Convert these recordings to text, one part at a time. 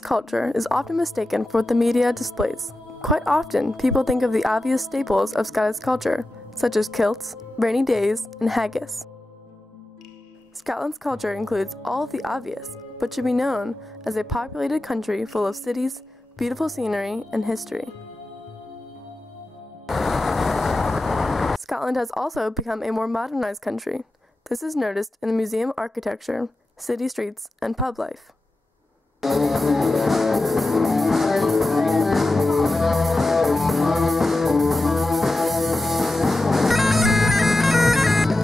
Scottish culture is often mistaken for what the media displays. Quite often, people think of the obvious staples of Scottish culture, such as kilts, rainy days, and haggis. Scotland's culture includes all of the obvious, but should be known as a populated country full of cities, beautiful scenery, and history. Scotland has also become a more modernized country. This is noticed in the museum architecture, city streets, and pub life.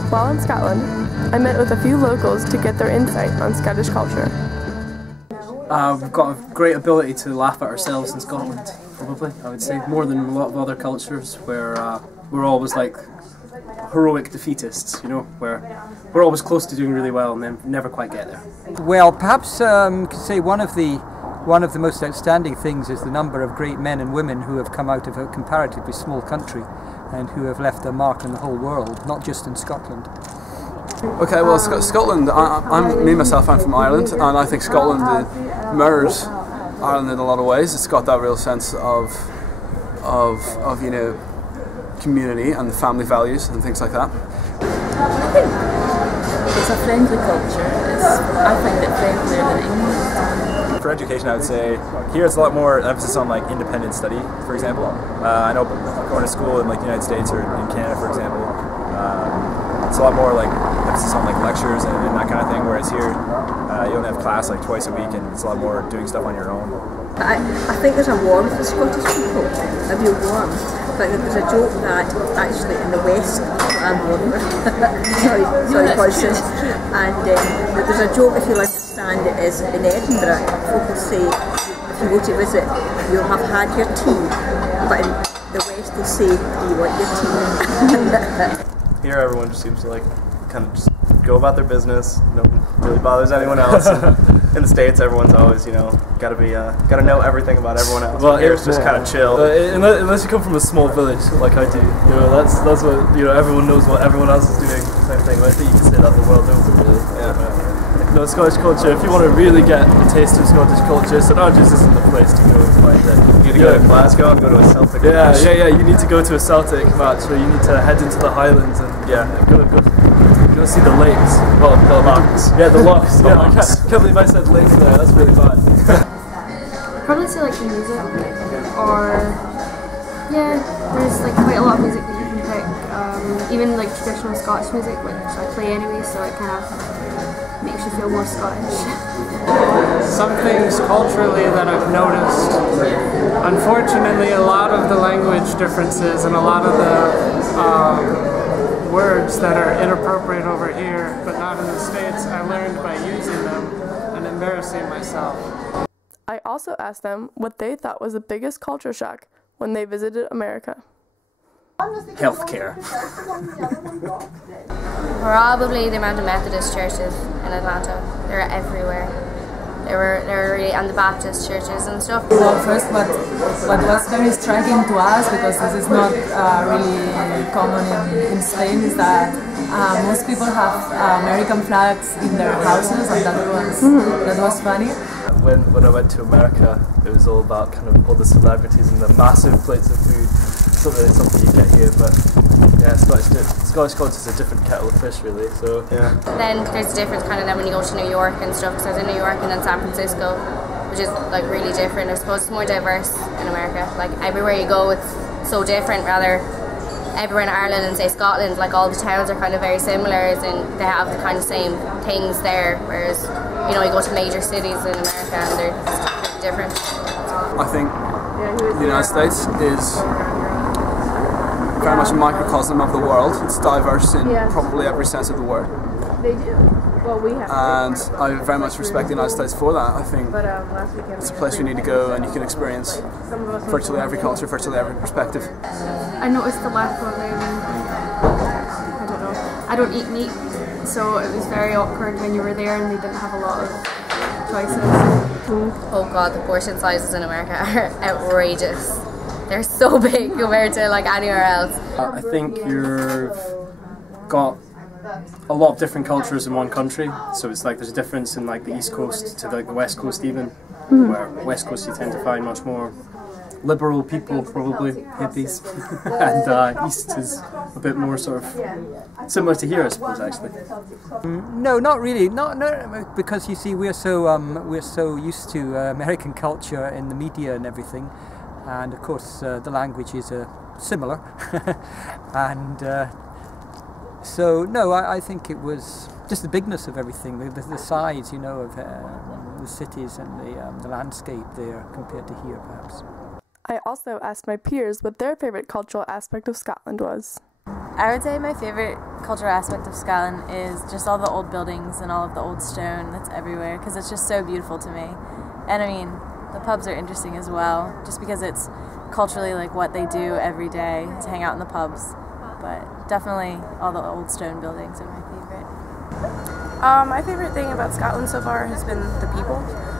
While in Scotland, I met with a few locals to get their insight on Scottish culture. We've got a great ability to laugh at ourselves in Scotland, probably, I would say, more than a lot of other cultures where we're always like heroic defeatists, you know, where we're always close to doing really well and then never quite get there. Well, perhaps could say one of the most outstanding things is the number of great men and women who have come out of a comparatively small country and who have left their mark in the whole world, not just in Scotland. Okay, well, Scotland, I'm from Ireland, and I think Scotland mirrors Ireland in a lot of ways. It's got that real sense of you know, community and the family values and things like that. I think it's a friendly culture. I find it friendlier than England. For education, I would say here it's a lot more emphasis on like independent study. For example, I know going to school in like the United States or in Canada, for example, it's a lot more like emphasis on like lectures and that kind of thing. Whereas here, you don't have class like twice a week, and it's a lot more doing stuff on your own. I think there's a warmth with Scottish people, a real warmth. But there's a joke that actually in the West, I'm London, sorry, Protestant, and there's a joke, if you understand it, is in Edinburgh, folk will say, if you go to visit, you'll have had your tea, but in the West they say, do you want your tea? Here everyone just seems to like kind of just go about their business, no one really bothers anyone else. In the States, everyone's always, you know, gotta know everything about everyone else. Well, here it's just kind of chill. Unless you come from a small village like I do, you know, that's what, you know, everyone knows what everyone else is doing, type thing. But I think you can say that the world over, really. Yeah. No, Scottish culture. If you want to really get a taste of Scottish culture, St Andrews isn't the place to go and find it. You need to go to Glasgow and go to a Celtic match. Yeah. You need to go to a Celtic match, or you need to head into the Highlands and go see the lakes. Well, the locks. Yeah, the locks. Yeah, I can't believe I said lakes there. That's really bad. Probably say like the music, or there's like quite a lot of music that you can pick. Even like traditional Scottish music, which I play anyway, so it kind of makes you feel more Scottish. Some things culturally that I've noticed. Unfortunately, a lot of the language differences and a lot of the words that are inappropriate over here, but not in the States, I learned by using them and embarrassing myself. I also asked them what they thought was the biggest culture shock when they visited America. Healthcare. Probably the amount of Methodist churches in Atlanta. They're everywhere. They're really, and the Baptist churches and stuff. Well, first, what was very striking to us, because this is not really common in Spain, is that most people have American flags in their houses, and that was funny. When I went to America, it was all about kind of all the celebrities and the massive plates of food. It's not really something you get here, but yeah, Scottish culture is a different kettle of fish, really. So yeah. Then there's a difference kind of then when you go to New York and stuff. Because I was in New York and then San Francisco, which is like really different. I suppose it's more diverse in America. Like everywhere you go, it's so different. Rather, everywhere in Ireland and say Scotland, like all the towns are kind of very similar, and they have the kind of same things there. Whereas, you know, you go to major cities in America and they're just different. I think the United States is very much a microcosm of the world. It's diverse in probably every sense of the word. They do. Well, we have. And I very much respect the United States for that. I think it's a place you need to go and you can experience virtually every culture, virtually every perspective. I noticed the lack of, I don't know, I don't eat meat, so it was very awkward when you were there and they didn't have a lot of choices. Oh god, the portion sizes in America are outrageous. They're so big compared to like anywhere else. I think you've got a lot of different cultures in one country, so it's like there's a difference in like the East Coast to like the West Coast even. where West Coast you tend to find much more liberal people, probably hippies, and East is a bit more sort of similar to here, I suppose, actually. No, not really. Not because you see, we're so used to American culture in the media and everything, and of course the languages are similar, and so no, I think it was just the bigness of everything, the size, you know, of the cities and the landscape there compared to here, perhaps. I also asked my peers what their favorite cultural aspect of Scotland was. I would say my favorite cultural aspect of Scotland is just all the old buildings and all of the old stone that's everywhere, because it's just so beautiful to me. And I mean, the pubs are interesting as well, just because it's culturally like what they do every day is hang out in the pubs. But definitely all the old stone buildings are my favorite. My favorite thing about Scotland so far has been the people,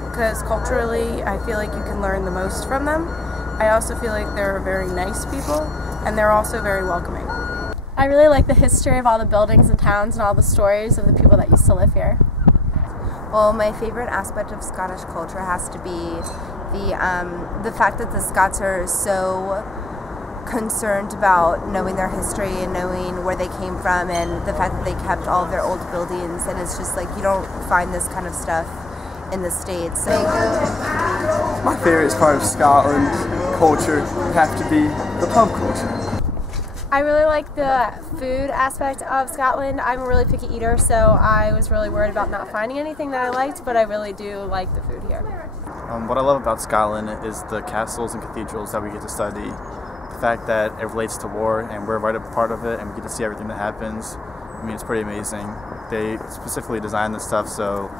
because culturally I feel like you can learn the most from them. I also feel like they're very nice people, and they're also very welcoming. I really like the history of all the buildings and towns and all the stories of the people that used to live here. Well, my favorite aspect of Scottish culture has to be the fact that the Scots are so concerned about knowing their history and knowing where they came from, and the fact that they kept all of their old buildings, and it's just like you don't find this kind of stuff in the States. My favourite part of Scotland culture would have to be the pub culture. I really like the food aspect of Scotland. I'm a really picky eater, so I was really worried about not finding anything that I liked, but I really do like the food here. What I love about Scotland is the castles and cathedrals that we get to study. The fact that it relates to war and we're right a part of it and we get to see everything that happens. I mean, it's pretty amazing. They specifically designed this stuff so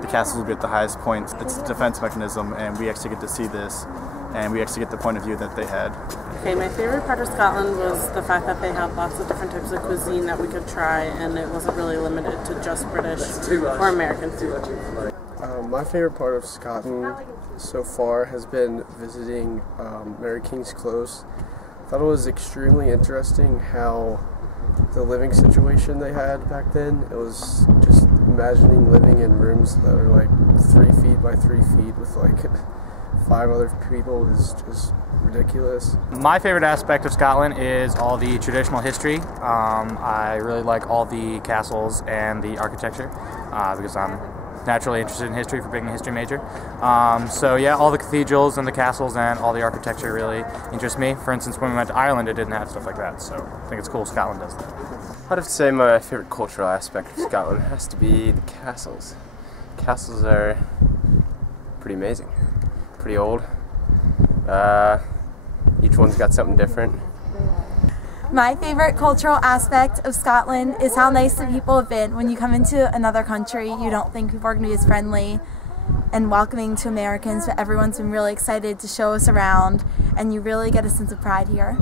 the castles will be at the highest point. It's a defense mechanism, and we actually get to see this, and we actually get the point of view that they had. Okay, my favorite part of Scotland was the fact that they had lots of different types of cuisine that we could try, and it wasn't really limited to just British or American food. My favorite part of Scotland so far has been visiting Mary King's Close. I thought it was extremely interesting how the living situation they had back then. It was just imagining living in rooms that are like 3 feet by 3 feet with like 5 other people is just ridiculous. My favorite aspect of Scotland is all the traditional history. I really like all the castles and the architecture because I'm naturally interested in history for being a history major. So yeah, all the cathedrals and the castles and all the architecture really interest me. For instance, when we went to Ireland, it didn't have stuff like that, so I think it's cool Scotland does that. I'd have to say my favorite cultural aspect of Scotland has to be the castles. Castles are pretty amazing, pretty old. Each one's got something different. My favorite cultural aspect of Scotland is how nice the people have been. When you come into another country, you don't think people are going to be as friendly and welcoming to Americans, but everyone's been really excited to show us around, and you really get a sense of pride here.